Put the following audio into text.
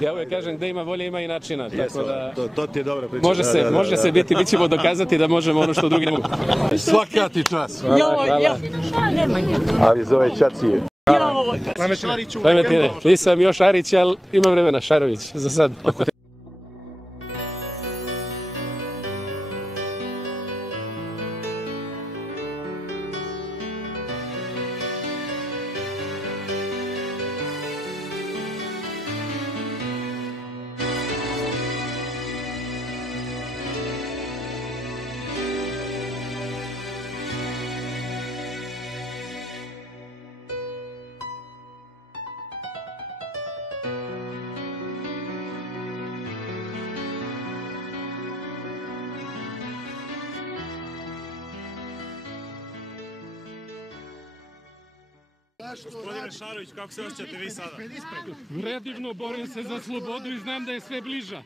Ja uvijek kažem gde ima volje ima i načina, tako da... To ti je dobra priča. Može se biti, mi ćemo dokazati da možemo ono što drugi ne mogu. Svaka ti čas. Hvala. Ali zove Čacije. Klementine, nisam još Arić, ali ima vremena, Šarović, za sad. Gospodine Šarović, kako se osjećate vi sada? Predivno, borim se za slobodu i znam da je sve bliža.